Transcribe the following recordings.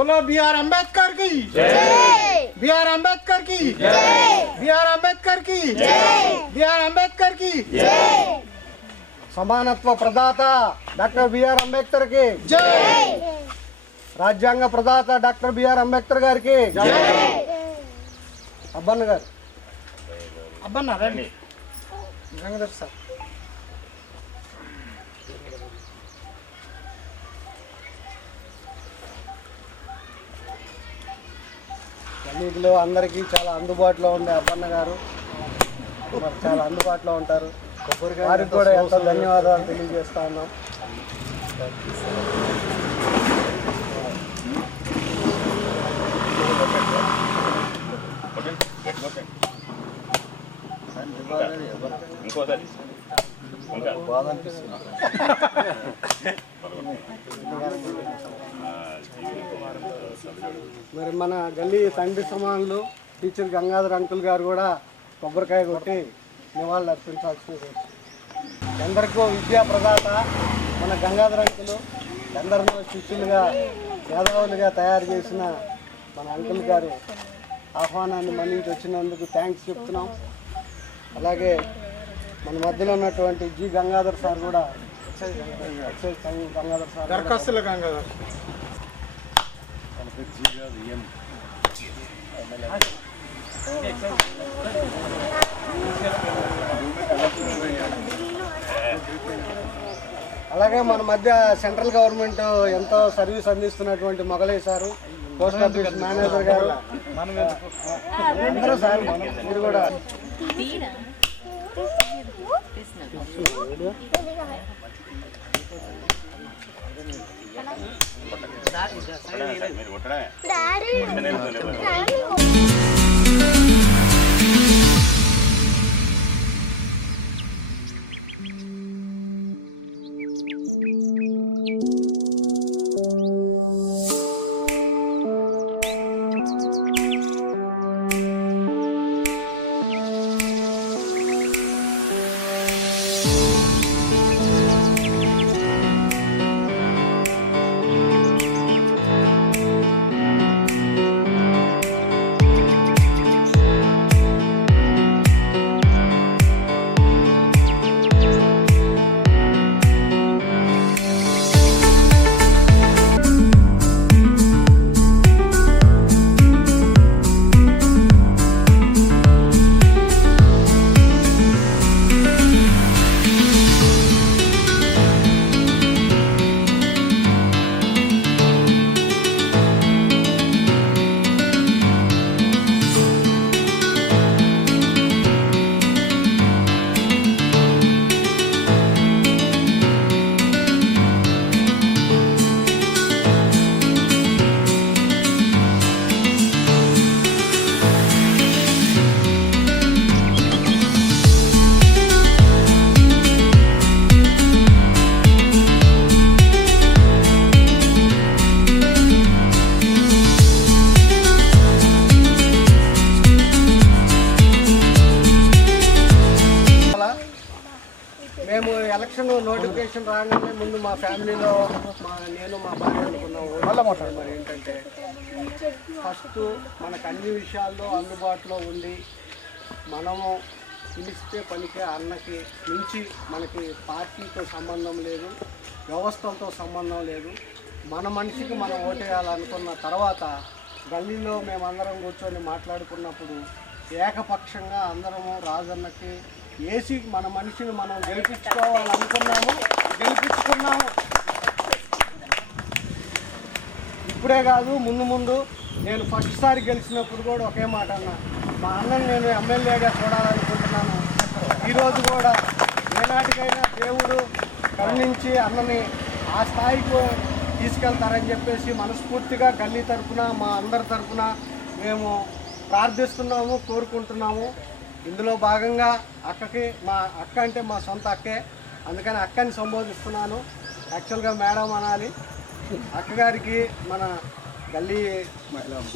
बोलो BR अंबेडकर की जय, BR अंबेडकर की जय, BR अंबेडकर की जय, BR अंबेडकर की जय। समानत्व प्रदाता डॉक्टर BR अंबेडकर की जय, రాజ్యాంగ ప్రదాత డాక్టర్ BR అంబేద్కర్ గారికి అబ్బన్న గారు అబ్బన్న రండి గంగాధర్ సార్ సైనికులు అందరికీ చాలా అందుబాటులో ఉండే అబ్బన్న గారు మరి చాలా అందుబాటులో ఉంటారు. వారికి కూడా ఎంతో ధన్యవాదాలు తెలియజేస్తా ఉన్నాం. మరి మన గల్లీ తండ్రి సమానులు టీచర్ గంగాధర్ అంకుల్ గారు కూడా కొబ్బరికాయ కొట్టి నివాళులు అర్పించాల్సింది. ఎందరికో విద్యా ప్రదాత మన గంగాధర్ అంకులు ఎందరినో శిష్యులుగా మేధావులుగా తయారు చేసిన మన అంకుల్ గారు ఆహ్వానాన్ని మన్నించి వచ్చినందుకు థ్యాంక్స్ చెప్తున్నాం. అలాగే మన మధ్యలో ఉన్నటువంటి జి గంగాధర్ సార్ కూడా గంగాధర్ సార్ దరఖాస్తుల గంగాధర్ అలాగే మన మధ్య సెంట్రల్ గవర్నమెంట్ ఎంతో సర్వీస్ అందిస్తున్నటువంటి Mogalaiah sir, post office manager గారు, అందరూ సార్ మీరు కూడా మేము ఎలక్షన్ నోటిఫికేషన్ రాగానే ముందు మా ఫ్యామిలీలో నేను మా భార్య అనుకున్నాము. మరి ఏంటంటే ఫస్ట్ మనకు అన్ని విషయాల్లో అందుబాటులో ఉండి మనము పిలిస్తే పలికే అన్నకి మించి మనకి పార్టీతో సంబంధం లేదు, వ్యవస్థలతో సంబంధం లేదు. మన మనిషికి మనం ఓటేయాలనుకున్న తర్వాత గల్లీలో మేమందరం కూర్చొని మాట్లాడుకున్నప్పుడు ఏకపక్షంగా అందరము రాజన్నకి ఏసీ మన మనిషిని మనం గెలిపించుకున్నాము. ఇప్పుడే కాదు, ముందు నేను ఫస్ట్ సారి గెలిచినప్పుడు కూడా ఒకే మాట అన్నా, మా అన్నని నేను ఎమ్మెల్యేగా చూడాలనుకుంటున్నాను. ఈరోజు కూడా ఏనాటికైనా దేవుడు కరుణించి అన్నని ఆ స్థాయికి తీసుకెళ్తారని చెప్పేసి మనస్ఫూర్తిగా గల్లీ తరఫున మా అందరి తరఫున మేము ప్రార్థిస్తున్నాము, కోరుకుంటున్నాము. ఇందులో భాగంగా అక్కకి, మా అక్క అంటే మా సొంత అక్కే, అందుకని అక్కని సంబోధిస్తున్నాను. యాక్చువల్గా మేడం అనాలి. అక్కగారికి మన గల్లీ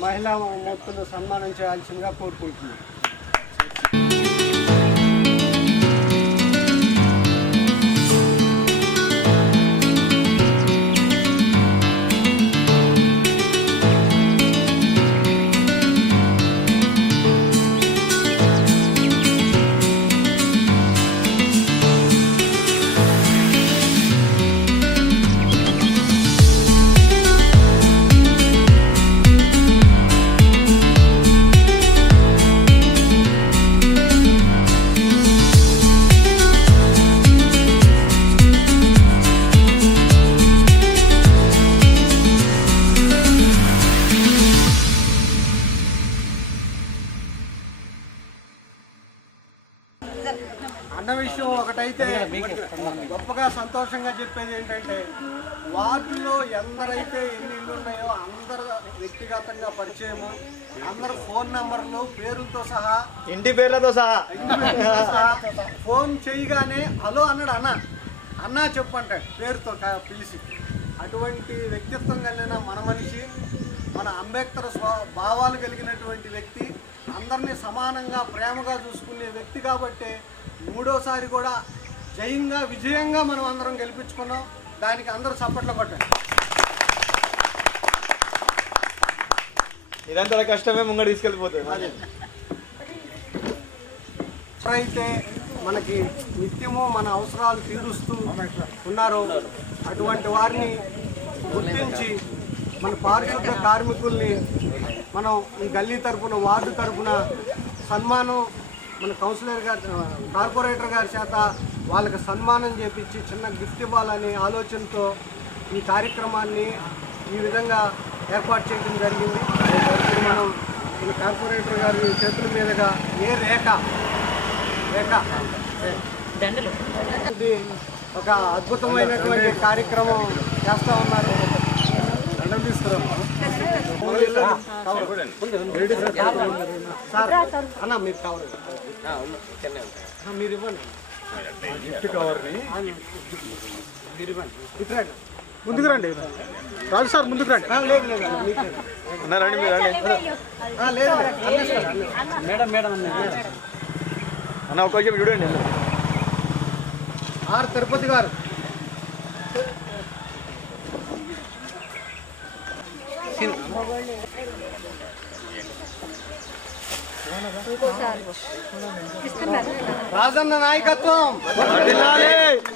మహిళా మూర్తులు సన్మానం చేయాల్సిందిగా కోరుకుంటున్నాను. విషయం ఒకటైతే గొప్పగా సంతోషంగా చెప్పేది ఏంటంటే వార్డులో ఎందరైతే ఎన్ని ఇళ్ళు ఉన్నాయో అందరు వ్యక్తిగతంగా పరిచయము, అందరు ఫోన్ నంబర్లు పేర్లతో సహా ఇంటి పేర్లతో సహా ఫోన్ చేయగానే హలో అన్నాడు, అన్న చెప్పు అంటాడు పేరుతో పిలిచి. అటువంటి వ్యక్తిత్వం కలిగిన మన మనిషి, మన అంబేద్కర్ భావాలు కలిగినటువంటి వ్యక్తి, అందరినీ సమానంగా ప్రేమగా చూసుకునే వ్యక్తి కాబట్టి మూడోసారి కూడా విజయంగా మనం అందరం గెలిపించుకున్నాం. దానికి అందరూ చప్పట్లు కొట్టండి. నిరంతర కష్టమే ముంగడు తీసుకెళ్ళిపోతుంది. అయితే మనకి నిత్యము మన అవసరాలు తీరుస్తూ ఉన్నారు. అటువంటి వారిని గుర్తించి మన పారిశుద్ధ కార్మికుల్ని మనం ఈ గల్లీ తరఫున, వార్డు తరఫున సన్మానం మన కౌన్సిలర్ గారి, కార్పొరేటర్ గారి చేత వాళ్ళకి సన్మానం చేపించి చిన్న గిఫ్ట్ ఇవ్వాలనే ఆలోచనతో ఈ కార్యక్రమాన్ని ఈ విధంగా ఏర్పాటు చేయడం జరిగింది. మనం ఈ కార్పొరేటర్ గారి చేతుల మీదుగా రేఖ ఇది ఒక అద్భుతమైనటువంటి కార్యక్రమం చేస్తూ ఉన్నారు. సార్ అన్న మీరు కావాలి, మీరు ఇవ్వండి, మీరు ఇవ్వండి. ఇట్రండి, ముందుకు రండి. రాజు సార్ ముందుకు రండి. లేదు లేదు రండి, మీరు రండి. లేదు మేడం అన్న ఒక కొంచెం చూడండి. ఆర్ తిరుపతి గారు, రాజన్న నాయకత్వం,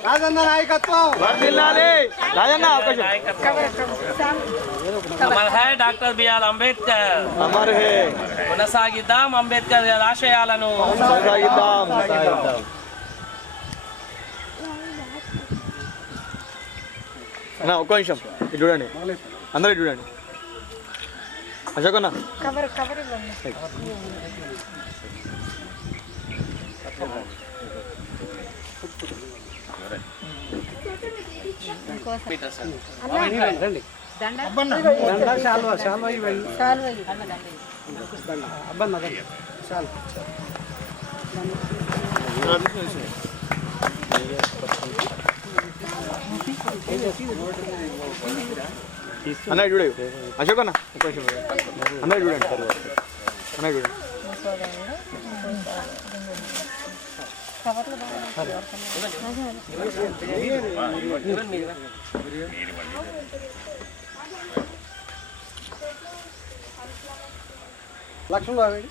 రాజన్న నాయకత్వం. అమర్ హై డాక్టర్ బిఆర్ అంబేద్కర్, అమర్ హై. కొనసాగిద్దాం అంబేద్కర్ గారి ఆశయాలను. అన్న ఒక్క నిమిషం ఇది చూడండి, అందరూ చూడండి. అశోక్ అన్న అన్న చూడే అశోక్ అన్న ఒక్క నిమిషం అందరూ చూడండి. అన్న చూడండి. లక్ష్మణరావు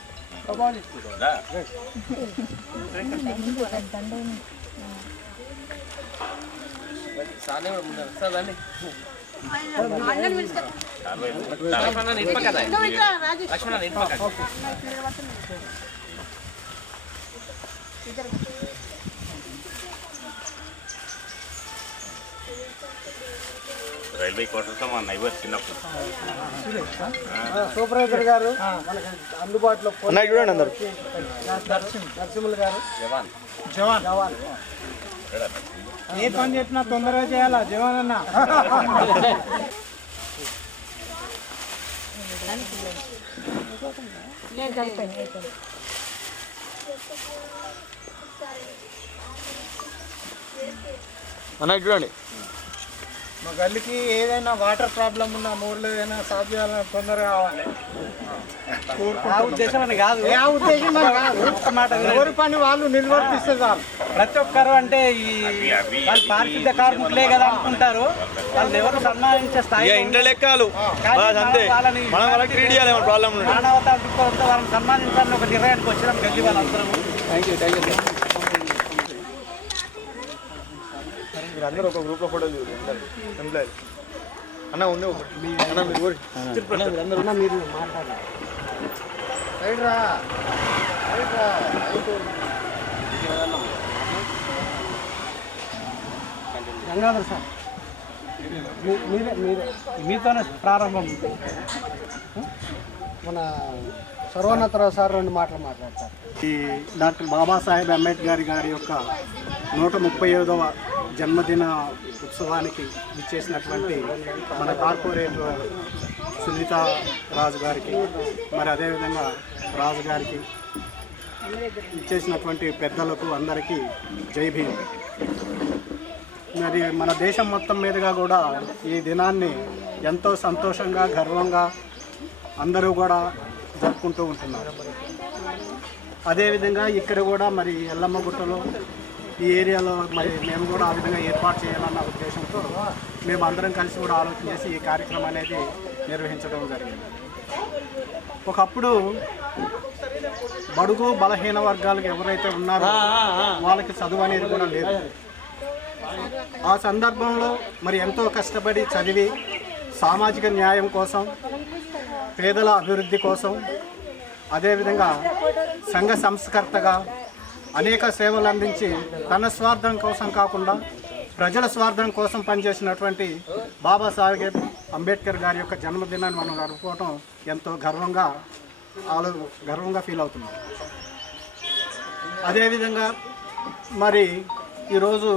రైల్వే క్వార్టర్స్ మా నైబర్ చిన్నప్పుడు సూపర్వైజర్ గారు మనకి అందుబాటులో చూడండి అందరు. నరసింహులు గారు జవాన్ ఏ పని చెప్పినా తొందరగా చేయాలా జవాన్ అన్న. అన్న చూడండి. మా గల్లీకి ఏదైనా వాటర్ ప్రాబ్లం ఉన్నా ఊర్లో ఏదైనా సాల్వ్ చేయాలని తొందరగా కావాలి. ఆ ఉద్దేశం అని కాదు, ఎవరి పని వాళ్ళు నిర్వర్తిస్తే చాలు. ప్రతి ఒక్కరు అంటే ఈ వాళ్ళు పారిశుద్ధ కార్మికులే కదా అనుకుంటారు, వాళ్ళు ఎవరు సన్మానించే స్థాయి ఇంట్లో లెక్కలు అంతే. మనం వాళ్ళకి ట్రీట్ చేయాలి, ప్రాబ్లం మానవతా దృక్పథంతో వాళ్ళని సన్మానించాలని ఒక నిర్ణయానికి వచ్చినాం గల్లీ వాళ్ళందరం. Thank you. మీరు అందరూ ఒక గ్రూప్లో ఫోటోలు చూడండి ఎంప్లాయీ. అన్న ఉండే అన్న మీరు మీరు మాట్లాడాలి. గంగాధర్ సార్ మీతోనే ప్రారంభం. మన సర్వోన్నతరావు సార్ రెండు మాటలు మాట్లాడతారు. ఈ డాక్టర్ బాబాసాహెబ్ అంబేద్కర్ గారి యొక్క 135వ జన్మదిన ఉత్సవానికి ఇచ్చేసినటువంటి మన కార్పొరేట్ సునీత రాజు గారికి, మరి అదేవిధంగా రాజు గారికి, ఇచ్చేసినటువంటి పెద్దలకు అందరికీ జై భీమ్. మరి మన దేశం మొత్తం మీదుగా కూడా ఈ దినాన్ని ఎంతో సంతోషంగా, గర్వంగా అందరూ కూడా జరుపుకుంటూ ఉంటున్నారు. అదేవిధంగా ఇక్కడ కూడా మరి ఎల్లమ్మ గుట్టలో ఈ ఏరియాలో మరి మేము కూడా ఆ విధంగా ఏర్పాటు చేయాలన్న ఉద్దేశంతో మేము అందరం కలిసి కూడా ఆలోచన చేసి ఈ కార్యక్రమం అనేది నిర్వహించడం జరిగింది. ఒకప్పుడు బడుగు బలహీన వర్గాలకు ఎవరైతే ఉన్నారో వాళ్ళకి చదువు అనేది కూడా లేదు. ఆ సందర్భంలో మరి ఎంతో కష్టపడి చదివి సామాజిక న్యాయం కోసం, పేదల అభివృద్ధి కోసం, అదేవిధంగా సంఘ సంస్కర్తగా అనేక సేవలు అందించి తన స్వార్థం కోసం కాకుండా ప్రజల స్వార్థం కోసం పనిచేసినటువంటి బాబాసాహెబ్ అంబేద్కర్ గారి యొక్క జన్మదినాన్ని మనం జరుపుకోవటం ఎంతో గర్వంగా ఫీల్ అవుతున్నాం. అదేవిధంగా మరి ఈరోజు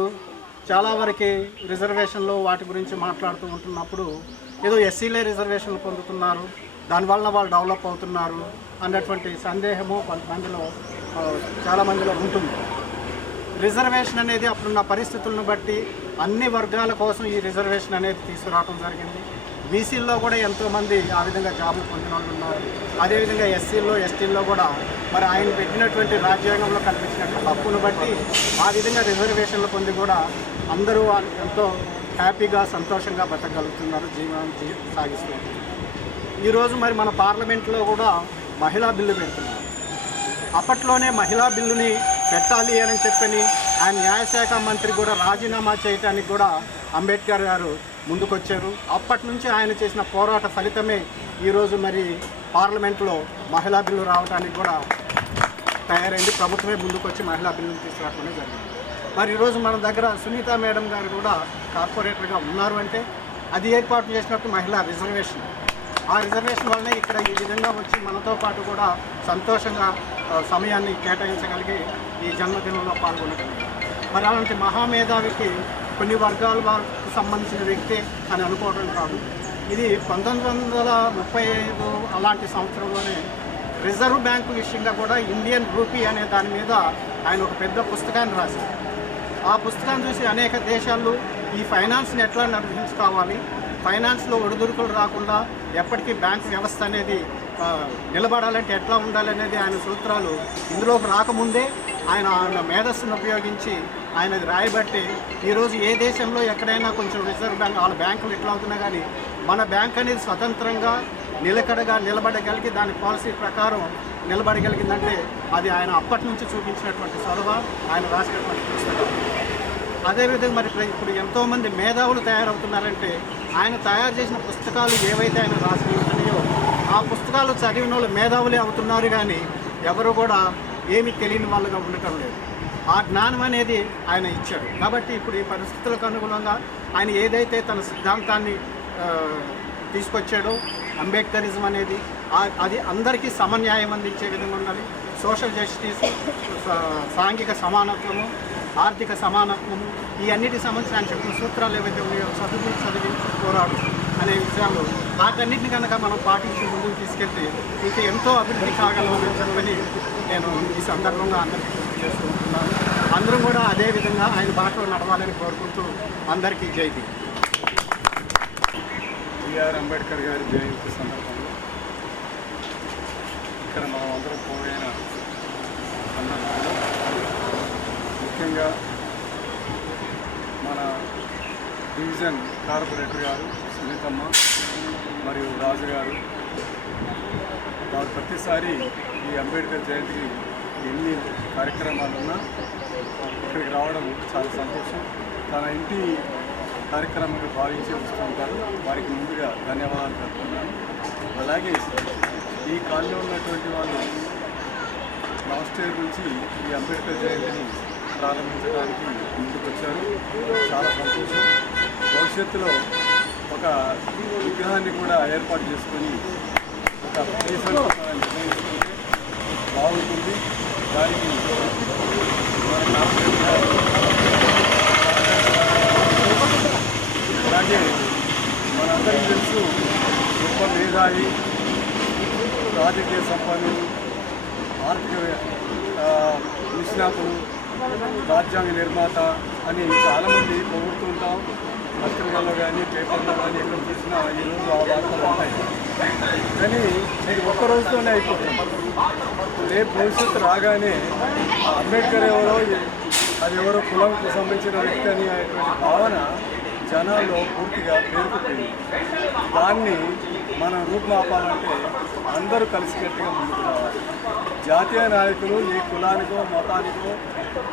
చాలా వరకు రిజర్వేషన్లు వాటి గురించి మాట్లాడుతూ ఉంటున్నప్పుడు ఏదో ఎస్సీలే రిజర్వేషన్లు పొందుతున్నారు, దానివల్ల వాళ్ళు డెవలప్ అవుతున్నారు అన్నటువంటి సందేహము కొంతమందిలో చాలామందిలో ఉంటుంది. రిజర్వేషన్ అనేది అప్పుడున్న పరిస్థితులను బట్టి అన్ని వర్గాల కోసం ఈ రిజర్వేషన్ అనేది తీసుకురావడం జరిగింది. బీసీల్లో కూడా ఎంతోమంది ఆ విధంగా జాబులు పొందిన వాళ్ళు ఉన్నారు. అదేవిధంగా ఎస్సీల్లో, ఎస్టీల్లో కూడా మరి ఆయన పెట్టినటువంటి రాజ్యాంగంలో కల్పించినటువంటి హక్కును బట్టి ఆ విధంగా రిజర్వేషన్లు పొంది కూడా అందరూ ఎంతో హ్యాపీగా, సంతోషంగా బతకగలుగుతున్నారు, జీవనం సాగిస్తున్నారు. ఈరోజు మరి మన పార్లమెంట్లో కూడా మహిళా బిల్లు పెడుతున్నారు. అప్పట్లోనే మహిళా బిల్లుని పెట్టాలి అని చెప్పని ఆయన న్యాయశాఖ మంత్రి కూడా రాజీనామా చేయడానికి కూడా అంబేద్కర్ గారు ముందుకొచ్చారు. అప్పటి నుంచి ఆయన చేసిన పోరాట ఫలితమే ఈరోజు మరి పార్లమెంట్లో మహిళా బిల్లు రావడానికి కూడా తయారైంది. ప్రభుత్వమే ముందుకొచ్చి మహిళా బిల్లును తీసుకురావడమే జరిగింది. మరి ఈరోజు మన దగ్గర సునీత మేడం గారు కూడా కార్పొరేటర్గా ఉన్నారు అంటే అది ఏర్పాటు చేసినట్టు మహిళా రిజర్వేషన్. ఆ రిజర్వేషన్ వల్లనే ఇక్కడ ఈ విధంగా వచ్చి మనతో పాటు కూడా సంతోషంగా సమయాన్ని కేటాయించగలిగి ఈ జన్మదినంలో పాల్గొనగలిగారు. మరి అలాంటి మహామేధావికి కొన్ని వర్గాల వారికి సంబంధించిన వ్యక్తి అని అనుకోవడం కాదు. ఇది 1935 అలాంటి సంవత్సరంలోనే రిజర్వ్ బ్యాంకు విషయంగా కూడా ఇండియన్ రూపీ అనే దాని మీద ఆయన ఒక పెద్ద పుస్తకాన్ని రాశారు. ఆ పుస్తకాన్ని చూసి అనేక దేశాలు ఈ ఫైనాన్స్ని ఎట్లా నిర్వహించుకోవాలి, ఫైనాన్స్లో ఒడిదుడుకులు రాకుండా ఎప్పటికీ బ్యాంకు వ్యవస్థ అనేది నిలబడాలంటే ఎట్లా ఉండాలనేది ఆయన సూత్రాలు ఇందులోకి రాకముందే ఆయన మేధస్సును ఉపయోగించి ఆయనది రాయబట్టి ఈరోజు ఏ దేశంలో ఎక్కడైనా కొంచెం రిజర్వ్ బ్యాంక్ వాళ్ళ బ్యాంకులు ఎట్లా అవుతున్నా కానీ మన బ్యాంక్ అనేది స్వతంత్రంగా నిలకడగా నిలబడగలిగి దాని పాలసీ ప్రకారం నిలబడగలిగిందంటే అది ఆయన అప్పటి నుంచి చూపించినటువంటి చొరవ, ఆయన రాసినటువంటి పుస్తకం. అదేవిధంగా మరి ఇప్పుడు ఎంతోమంది మేధావులు తయారవుతున్నారంటే ఆయన తయారు చేసిన పుస్తకాలు ఏవైతే ఆయన రాసి ఉన్నాయో ఆ పుస్తకాలు చదివిన వాళ్ళు మేధావులే అవుతున్నారు, కానీ ఎవరు కూడా ఏమీ తెలియని వాళ్ళుగా ఉండటం లేదు. ఆ జ్ఞానం అనేది ఆయన ఇచ్చాడు. కాబట్టి ఇప్పుడు ఈ పరిస్థితులకు అనుగుణంగా ఆయన ఏదైతే తన సిద్ధాంతాన్ని తీసుకొచ్చాడో అంబేద్కరిజం అనేది అది అందరికీ సమన్యాయం అందించే విధంగా ఉన్నది. సోషల్ జస్టిస్, సాంఘిక సమానత్వము, ఆర్థిక సమానత్వము, ఈ అన్నిటికి సంబంధించిన ఆయన చెప్పిన సూత్రాలు ఏవైతే ఉన్నాయో చదివించి పోరాడు అనే విషయాలు వాటన్నిటిని కనుక మనం పాటించి ముందుకు తీసుకెళ్తే ఇంకా ఎంతో అభివృద్ధి కాగలమని చెప్పని నేను ఈ సందర్భంగా అందరికీ గుర్తు చేసుకుంటున్నాను. అందరం కూడా అదేవిధంగా ఆయన బాటలో నడవాలని కోరుకుంటూ అందరికీ జై భీమ్. బిఆర్ అంబేద్కర్ గారి జయంతి సందర్భంలో ఇక్కడ మనం అందరం పోయిన సందర్భంలో ముఖ్యంగా మన డివిజన్ కార్పొరేటర్ గారు సునీతమ్మ మరియు రాజు గారు వారు ప్రతిసారి ఈ అంబేద్కర్ జయంతికి ఎన్ని కార్యక్రమాలున్నా ఇక్కడికి రావడం చాలా సంతోషం. తన ఇంటి కార్యక్రమంగా భావించి వస్తూ ఉంటారు. వారికి ముందుగా ధన్యవాదాలు తెలుపుతున్నాను. అలాగే ఈ కాలంలో ఉన్నటువంటి వాళ్ళు లాస్ట్ ఇయర్ నుంచి ఈ అంబేద్కర్ జయంతిని ప్రారంభించడానికి ముందుకు వచ్చారు. చాలా సంతోషం. భవిష్యత్తులో ఒక విగ్రహాన్ని కూడా ఏర్పాటు చేసుకొని ఒక ప్లేస్ను నిర్ణయించుకుంటే బాగుంటుంది. దానికి రాజకీయ సంపన్నులు, ఆర్థిక నిష్ణాతులు, రాజ్యాంగ నిర్మాత అని చాలామంది పొగుడుతుంటాం. పత్రికల్లో కానీ పేపర్లో కానీ ఎక్కడ చూసినా ఈరోజు ఆ వార్తలు ఉంటాయి. కానీ ఇది ఒక్క రోజుతోనే అయిపోతుంది. రేపు భవిష్యత్తు రాగానే అంబేద్కర్ ఎవరో, అది ఎవరో కులంకు సంబంధించిన వ్యక్తి అనేటువంటి భావన జనాల్లో పూర్తిగా పేరుకుపోయింది. దాన్ని మనం రూపుమాపాలంటే అందరూ కలిసికట్టుగా ముందుకు రావాలి. జాతీయ నాయకులు ఈ కులానికో మతానికో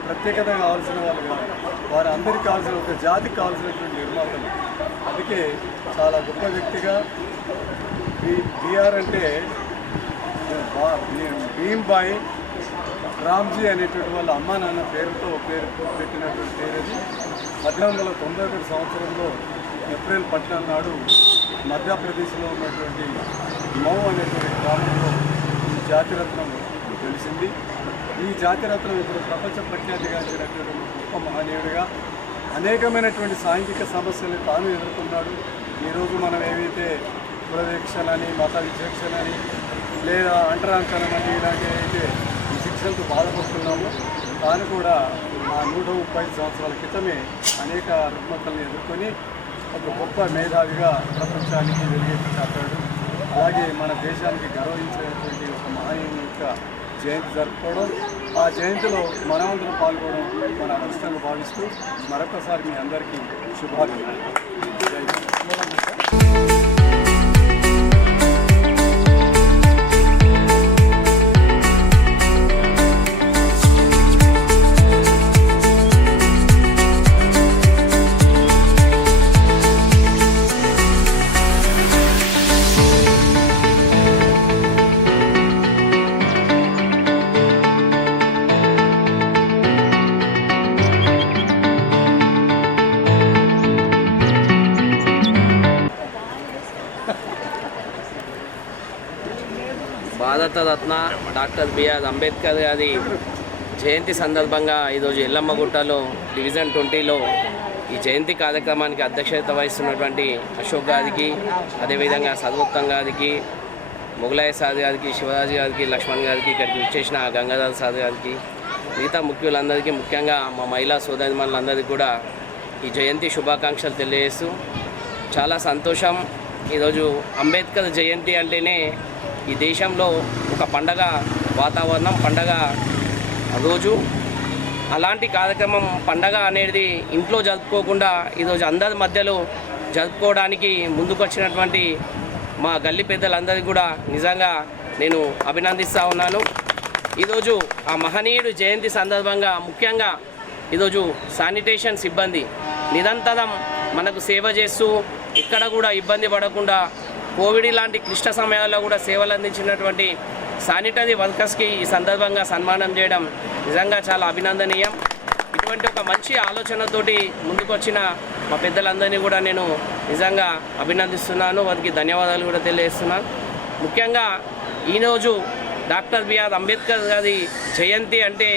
ప్రత్యేకత కావాల్సిన వాళ్ళు కాదు. వారు అందరికీ కావాల్సిన, ఒక జాతికి కావాల్సినటువంటి నిర్మాతలు. అందుకే చాలా గొప్ప వ్యక్తిగా బీఆర్ అంటే భీమ్బాయి రామ్జీ అనేటువంటి వాళ్ళ అమ్మా నాన్న పేరుతో పెట్టినటువంటి పేరు అది. 1891 సంవత్సరంలో ఏప్రిల్ 14 నాడు మధ్యప్రదేశ్లో ఉన్నటువంటి మౌ అనేటువంటి గ్రామంలో ఈ జాతిరత్నం తెలిసింది. ఈ జాతిరత్నం ఇప్పుడు ప్రపంచ ప్రఖ్యాతిగాంచినటువంటి గొప్ప మహనీయుడిగా అనేకమైనటువంటి సాంఘిక సమస్యలు తాను ఎదుర్కొన్నాడు. ఈరోజు మనం ఏవైతే కులవివక్షణని, మత విచక్షణని, లేదా అంటరాంతనం అని ఇలాంటి ఏదైతే ఈ శిక్షలతో బాధపడుతున్నామో తాను కూడా నా 135 సంవత్సరాల క్రితమే అనేక రుగ్మతలను ఎదుర్కొని ఒక గొప్ప మేధావిగా ప్రపంచానికి వెలుగెత్తి చాటాడు. అలాగే మన దేశానికి గౌరవించేటువంటి ఒక మహనీయుని యొక్క జయంతి జరుపుకోవడం, ఆ జయంతిలో మనమందరం పాల్గొనడం మన అదృష్టంగా భావిస్తూ మరొకసారి మీ అందరికీ శుభాకాంక్షలు. భారతరత్న డాక్టర్ బిఆర్ అంబేద్కర్ గారి జయంతి సందర్భంగా ఈరోజు ఎల్లమ్మగుట్టలో డివిజన్ 20లో ఈ జయంతి కార్యక్రమానికి అధ్యక్షత వహిస్తున్నటువంటి అశోక్ గారికి, అదేవిధంగా సర్వోత్తం గారికి, మొగలాయ సార్ గారికి, శివరాజు గారికి, లక్ష్మణ్ గారికి, ఇక్కడికి విచ్చేసిన గంగాధర్ సార్ గారికి, మిగతా ముఖ్యులందరికీ, ముఖ్యంగా మా మహిళా సోదరిమణులందరికీ కూడా ఈ జయంతి శుభాకాంక్షలు తెలియజేస్తూ చాలా సంతోషం. ఈరోజు అంబేద్కర్ జయంతి అంటేనే ఈ దేశంలో ఒక పండగ వాతావరణం, పండగ రోజు. అలాంటి కార్యక్రమం, పండగ అనేది ఇంట్లో జరుపుకోకుండా ఈరోజు అందరి మధ్యలో జరుపుకోవడానికి ముందుకొచ్చినటువంటి మా గల్లీ పెద్దలందరికీ కూడా నిజంగా నేను అభినందిస్తూ ఉన్నాను. ఈరోజు ఆ మహనీయుడు జయంతి సందర్భంగా ముఖ్యంగా ఈరోజు శానిటేషన్ సిబ్బంది నిరంతరం మనకు సేవ చేస్తూ ఇక్కడ కూడా ఇబ్బంది పడకుండా కోవిడ్ లాంటి క్లిష్ట సమయాల్లో కూడా సేవలు అందించినటువంటి శానిటరీ వర్కర్స్కి ఈ సందర్భంగా సన్మానం చేయడం నిజంగా చాలా అభినందనీయం. ఇటువంటి ఒక మంచి ఆలోచనతోటి ముందుకొచ్చిన మా పెద్దలందరినీ కూడా నేను నిజంగా అభినందిస్తున్నాను, వారికి ధన్యవాదాలు కూడా తెలియజేస్తున్నాను. ముఖ్యంగా ఈరోజు డాక్టర్ బిఆర్ అంబేద్కర్ గారి జయంతి అంటే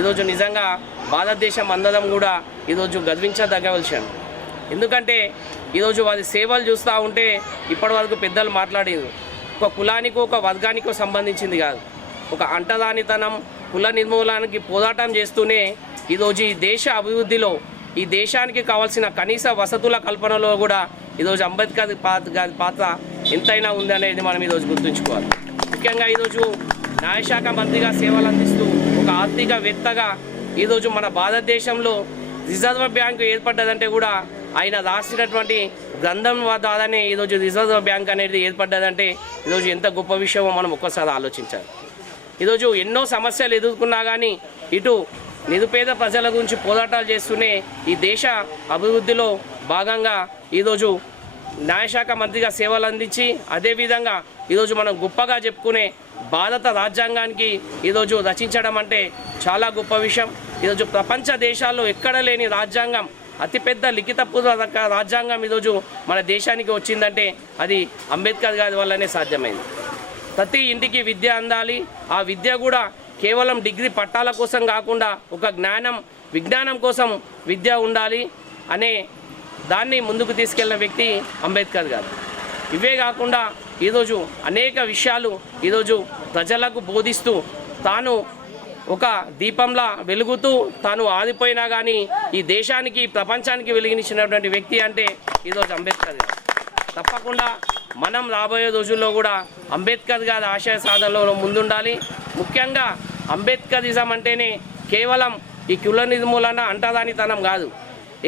ఈరోజు నిజంగా భారతదేశం అందరం కూడా ఈరోజు గర్వించదగ్గ విషయం. ఎందుకంటే ఈరోజు వారి సేవలు చూస్తూ ఉంటే ఇప్పటివరకు పెద్దలు మాట్లాడేది ఒక కులానికో ఒక వర్గానికో సంబంధించింది కాదు. ఒక అంటరానితనం, కుల నిర్మూలనకి పోరాటం చేస్తూనే ఈరోజు ఈ దేశ అభివృద్ధిలో, ఈ దేశానికి కావాల్సిన కనీస వసతుల కల్పనలో కూడా ఈరోజు అంబేద్కర్ గారి పాత్ర ఎంతైనా ఉందనేది మనం ఈరోజు గుర్తుంచుకోవాలి. ముఖ్యంగా ఈరోజు న్యాయశాఖ మంత్రిగా సేవలు అందిస్తూ ఒక ఆర్థికవేత్తగా ఈరోజు మన భారతదేశంలో రిజర్వ్ బ్యాంకు ఏర్పడ్డదంటే కూడా ఆయన రాసినటువంటి గ్రంథం ద్వారానే ఈరోజు రిజర్వ్ బ్యాంక్ అనేది ఏర్పడ్డదంటే ఈరోజు ఎంత గొప్ప విషయమో మనం ఒక్కసారి ఆలోచించాలి. ఈరోజు ఎన్నో సమస్యలు ఎదుర్కొన్నా కానీ ఇటు నిరుపేద ప్రజల గురించి పోరాటాలు చేస్తూనే ఈ దేశ అభివృద్ధిలో భాగంగా ఈరోజు న్యాయశాఖ మంత్రిగా సేవలు అందించి, అదేవిధంగా ఈరోజు మనం గొప్పగా చెప్పుకునే భారత రాజ్యాంగానికి ఈరోజు రచించడం అంటే చాలా గొప్ప విషయం. ఈరోజు ప్రపంచ దేశాల్లో ఎక్కడ లేని రాజ్యాంగం, అతిపెద్ద లిఖితపూర్వ రాజ్యాంగం ఈరోజు మన దేశానికి వచ్చిందంటే అది అంబేద్కర్ గారి వల్లనే సాధ్యమైంది. ప్రతి ఇంటికి విద్య అందాలి, ఆ విద్య కూడా కేవలం డిగ్రీ పట్టాల కోసం కాకుండా ఒక విజ్ఞానం కోసం విద్య ఉండాలి అనే దాన్ని ముందుకు తీసుకెళ్లిన వ్యక్తి అంబేద్కర్ గారు. ఇవే కాకుండా ఈరోజు అనేక విషయాలు ఈరోజు ప్రజలకు బోధిస్తూ తాను ఒక దీపంలా వెలుగుతూ తాను ఆదిపోయినా కానీ ఈ దేశానికి ప్రపంచానికి వెలిగించినటువంటి వ్యక్తి అంటే ఈరోజు అంబేద్కర్ గారు. తప్పకుండా మనం రాబోయే రోజుల్లో కూడా అంబేద్కర్ గారి ఆశయ సాధనలో ముందుండాలి. ముఖ్యంగా అంబేద్కరిజం అంటేనే కేవలం ఈ కుల నిర్మూలన అంటరానితనం కాదు.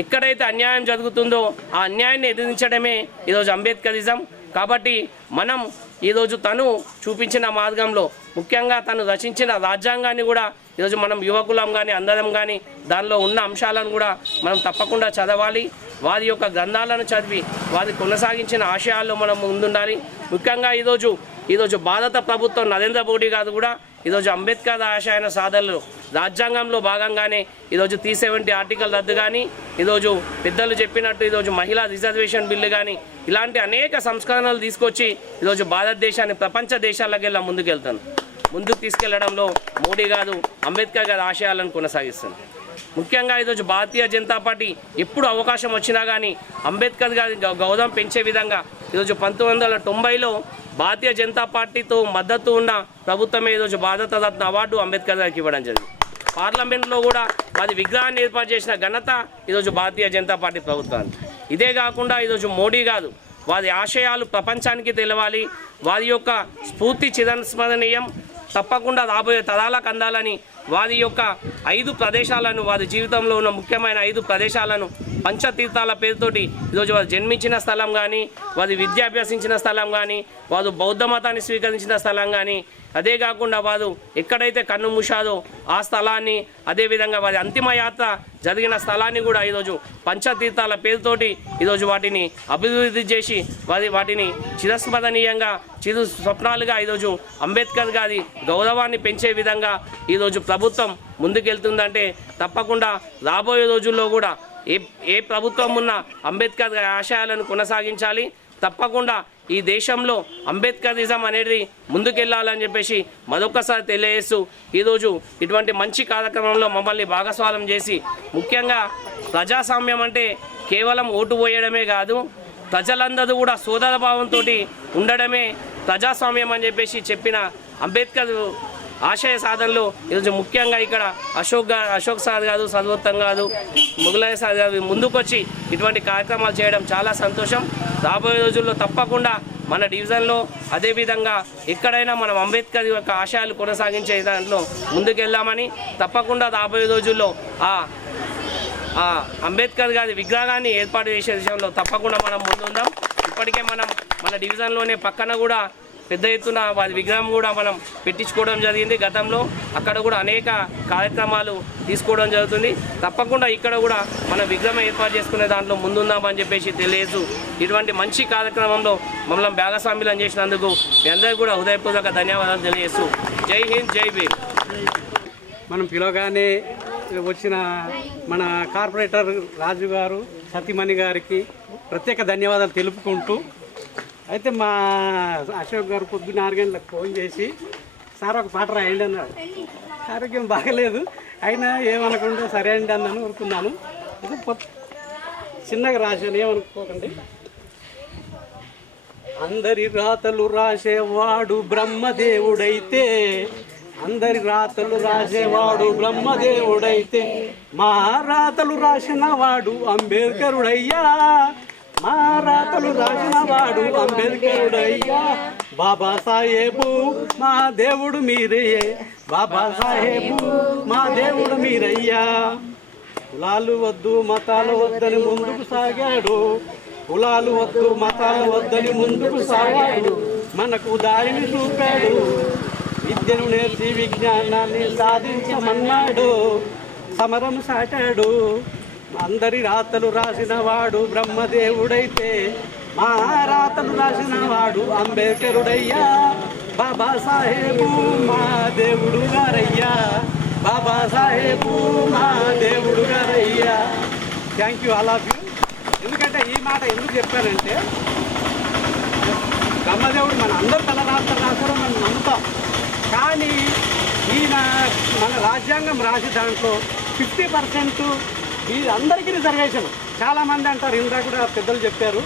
ఎక్కడైతే అన్యాయం జరుగుతుందో ఆ అన్యాయాన్ని ఎదిరించడమే ఈరోజు అంబేద్కరిజం. కాబట్టి మనం ఈరోజు తను చూపించిన మార్గంలో ముఖ్యంగా తను రచించిన రాజ్యాంగాన్ని కూడా ఈరోజు మనం యువకులం కానీ అందరం కానీ దానిలో ఉన్న అంశాలను కూడా మనం తప్పకుండా చదవాలి. వారి యొక్క గ్రంథాలను చదివి వారి కొనసాగించిన ఆశయాల్లో మనం ముందుండాలి. ముఖ్యంగా ఈరోజు భారత ప్రభుత్వం నరేంద్ర మోడీ గారు కూడా ఈరోజు అంబేద్కర్ ఆశయాల సాధనలు రాజ్యాంగంలో భాగంగానే ఈరోజు 370 ఆర్టికల్ రద్దు కానీ ఈరోజు పెద్దలు చెప్పినట్టు ఈరోజు మహిళా రిజర్వేషన్ బిల్లు కానీ ఇలాంటి అనేక సంస్కరణలు తీసుకొచ్చి ఈరోజు భారతదేశాన్ని ప్రపంచ దేశాలకెళ్ళా ముందుకు తీసుకెళ్లడంలో మోడీ గారు అంబేద్కర్ గారి ఆశయాలను కొనసాగిస్తున్నారు. ముఖ్యంగా ఈరోజు భారతీయ జనతా పార్టీ ఎప్పుడు అవకాశం వచ్చినా కానీ అంబేద్కర్ గారి గౌరవం పెంచే విధంగా ఈరోజు 1990లో భారతీయ జనతా పార్టీతో మద్దతు ఉన్న ప్రభుత్వమే ఈరోజు భారతరత్న అవార్డు అంబేద్కర్ గారికి ఇవ్వడం జరిగింది. పార్లమెంట్లో కూడా వారి విగ్రహాన్ని ఏర్పాటు చేసిన ఘనత ఈరోజు భారతీయ జనతా పార్టీ ప్రభుత్వానికి. ఇదే కాకుండా ఈరోజు మోడీ గారు వారి ఆశయాలు ప్రపంచానికి తెలవాలి, వారి యొక్క స్ఫూర్తి చిరస్మరణీయం, తప్పకుండా రాబోయే తరాలకు అందాలని వారి యొక్క 5 ప్రదేశాలను వారి జీవితంలో ఉన్న ముఖ్యమైన 5 ప్రదేశాలను పంచతీర్థాల పేరుతోటి ఈరోజు వారు జన్మించిన స్థలం కానీ వారి విద్య అభ్యసించిన స్థలం కానీ వారు బౌద్ధ మతాన్ని స్వీకరించిన స్థలం కానీ అదే కాకుండా వారు ఎక్కడైతే కన్ను మూశారో ఆ స్థలాన్ని అదేవిధంగా వారి అంతిమ యాత్ర జరిగిన స్థలాన్ని కూడా ఈరోజు పంచతీర్థాల పేరుతోటి ఈరోజు వాటిని అభివృద్ధి చేసి వాటిని చిరస్మరణీయంగా చిరు స్వప్నాలుగా ఈరోజు అంబేద్కర్ గారి గౌరవాన్ని పెంచే విధంగా ఈరోజు ప్రభుత్వం ముందుకెళ్తుందంటే తప్పకుండా రాబోయే రోజుల్లో కూడా ఏ ప్రభుత్వం ఉన్నా అంబేద్కర్ గారి ఆశయాలను కొనసాగించాలి. తప్పకుండా ఈ దేశంలో అంబేద్కరిజం అనేది ముందుకెళ్లాలని చెప్పేసి మరొకసారి తెలియజేస్తూ ఈరోజు ఇటువంటి మంచి కార్యక్రమంలో మమ్మల్ని భాగస్వామ్యం చేసి ముఖ్యంగా ప్రజాస్వామ్యం అంటే కేవలం ఓటు పోయడమే కాదు, ప్రజలందరూ కూడా సోదరభావంతో ఉండడమే ప్రజాస్వామ్యం అని చెప్పేసి చెప్పిన అంబేద్కర్ ఆశయ సాధనలో ఈరోజు ముఖ్యంగా ఇక్కడ అశోక్ సార్ గారు, సర్వోత్తం గారు, ముగలయ్య సార్ గారు ముందుకొచ్చి ఇటువంటి కార్యక్రమాలు చేయడం చాలా సంతోషం. రాబోయే రోజుల్లో తప్పకుండా మన డివిజన్లో అదేవిధంగా ఎక్కడైనా మనం అంబేద్కర్ యొక్క ఆశయాలు కొనసాగించే దాంట్లో ముందుకెళ్దామని తప్పకుండా రాబోయే రోజుల్లో అంబేద్కర్ గారి విగ్రహాన్ని ఏర్పాటు చేసే విషయంలో తప్పకుండా మనం ముందుందాం. ఇప్పటికే మన డివిజన్లోనే పక్కన కూడా పెద్ద ఎత్తున వారి విగ్రహం కూడా మనం పెట్టించుకోవడం జరిగింది. గతంలో అక్కడ కూడా అనేక కార్యక్రమాలు తీసుకోవడం జరుగుతుంది. తప్పకుండా ఇక్కడ కూడా మన విగ్రహం ఏర్పాటు చేసుకునే దాంట్లో ముందుందామని చెప్పేసి తెలియజేస్తూ ఇటువంటి మంచి కార్యక్రమంలో మమ్మల్ని భాగస్వామ్యం చేసినందుకు మీ అందరికీ కూడా హృదయపూర్వక ధన్యవాదాలు తెలియజేస్తూ జై హింద్, జై భీమ్. మనం పిలవగానే వచ్చిన మన కార్పొరేటర్ రాజు గారు, సతీమణి గారికి ప్రత్యేక ధన్యవాదాలు తెలుపుకుంటూ, అయితే మా అశోక్ గారు పొద్దున్న 6 గంటలకు ఫోన్ చేసి సార్ ఒక పాట రాయండి అన్నాడు. ఆరోగ్యం బాగలేదు అయినా ఏమనకుండా సరే అండి అన్నాను, ఊరుకున్నాను. చిన్నగా రాశాను, ఏమనుకోకండి. అందరి రాతలు రాసేవాడు బ్రహ్మదేవుడైతే, అందరి రాతలు రాసేవాడు బ్రహ్మదేవుడైతే, మా రాతలు రాసిన వాడు అంబేద్కరుడయ్యా, మా రాతలు రాసిన వాడు అంబేద్కరుడయ్యా. బాబాసాహెబు మా దేవుడు మీరే, బాబాసాహెబు మా దేవుడు మీరయ్యా. కులాలు వద్దు మతాలు వద్దని ముందుకు సాగాడు, కులాలు వద్దు మతాలు వద్దని ముందుకు సాగాడు, మనకు దారిని చూపాడు, విద్యను నేర్చి విజ్ఞానాన్ని సాధించమన్నాడు, సమరం సాటాడు. అందరి రాతలు రాసిన వాడు బ్రహ్మదేవుడైతే, మా రాతలు రాసిన వాడు అంబేద్కరుడయ్యా. బాబాసాహెబు మా దేవుడు గారయ్యా, బాబాసాహెబు మా దేవుడు గారయ్యా. Thank you all of you. ఎందుకంటే ఈ మాట ఎందుకు చెప్పానంటే, బ్రహ్మదేవుడు మన అందరూ తల రాస్తారో మనం నమ్ముతాం, కానీ ఈయన మన రాజ్యాంగం రాసి దాంట్లో 50% అందరికీ రిజర్వేషన్. చాలామంది అంటారు, ఇందాక కూడా పెద్దలు చెప్పారు,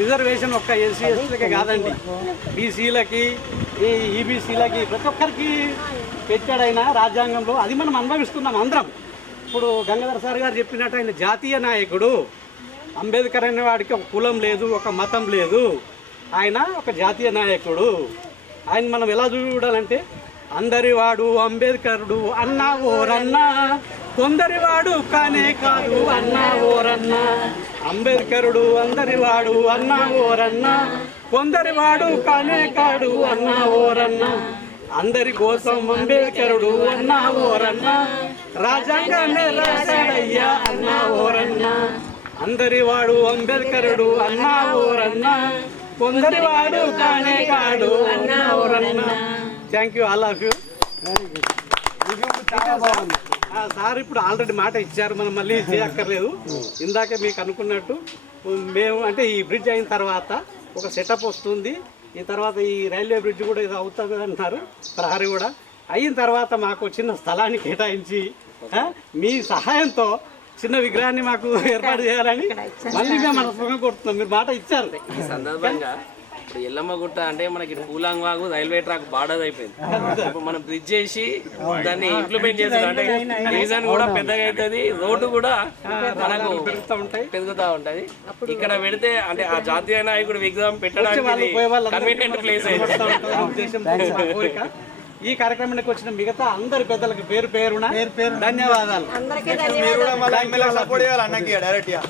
రిజర్వేషన్ ఒక్క ఎస్సీ ఎస్టీలకే కాదండి, బీసీలకి ఈబీసీలకి ప్రతి ఒక్కరికి పెట్టాడైనా రాజ్యాంగంలో. అది మనం అనుభవిస్తున్నాం అందరం. ఇప్పుడు గంగాధర్ సార్ గారు చెప్పినట్టు ఆయన జాతీయ నాయకుడు. అంబేద్కర్ అనే వాడికి ఒక కులం లేదు, ఒక మతం లేదు, ఆయన ఒక జాతీయ నాయకుడు. ఆయన మనం ఎలా చూడాలంటే అందరివాడు అంబేద్కరుడు అన్నా ఓరన్నా, కొందరివాడు కానే కాదు అన్నా ఓరన్నా. అంబేద్కరుడు అందరివాడు అన్నా ఓరన్నా, కొందరివాడు కానే కాడు అన్నా ఓరన్నా. అందరి కోసం అంబేద్కరుడు అన్నా ఓరన్నా, రాజ్యాంగాన్ని రాశాడయ్యా అన్నా ఓరన్నా. అందరివాడు అంబేద్కరుడు అన్నా ఓరన్నా, కొందరివాడు కానే కాడు అన్నా ఓరన్నా. Thank you all of you. Sir ఇప్పుడు ఆల్రెడీ మాట ఇచ్చారు, మనం మళ్ళీ చేయక్కర్లేదు. ఇందాకే మీకు అనుకున్నట్టు మేము అంటే ఈ బ్రిడ్జ్ అయిన తర్వాత ఒక సెటప్ వస్తుంది. ఈ తర్వాత ఈ రైల్వే బ్రిడ్జ్ కూడా ఇది అవుతుంది అంటున్నారు, ప్రహరీ కూడా అయిన తర్వాత మాకు చిన్న స్థలాన్ని కేటాయించి మీ సహాయంతో చిన్న విగ్రహాన్ని మాకు ఏర్పాటు చేయాలని మళ్ళీ మేము మనస్ఫూర్తిగా కోరుతున్నాం. మీరు మాట ఇచ్చారు. ఈ సందర్భంగా ఇప్పుడు ఎల్లమ్మ గుట్ట అంటే మనకి పూలాంగ్ వాగు రైల్వే ట్రాక్ బార్డర్ అయిపోయింది. ఇప్పుడు మనం బ్రిడ్జ్ చేసి దాన్ని ఇంప్లిమెంట్ చేస్తాం అంటే రీజన్ కూడా పెద్దగా అవుతుంది, రోడ్డు కూడా మనకు పెరుగుతూ ఉంటది. ఇక్కడ పెడితే అంటే ఆ జాతీయ నాయకుడు విగ్రహం పెట్టడానికి కన్వీనియంట్ ప్లేస్ కోరిక. ఈ కార్యక్రమానికి వచ్చిన మిగతా అందరి పెద్దలకు పేరు పేరున ధన్యవాదాలు. మీరు కూడా మళ్ళీ ఎమ్మెల్యే సపోర్ట్ చేయాలి అన్నకి డైరెక్ట్గా.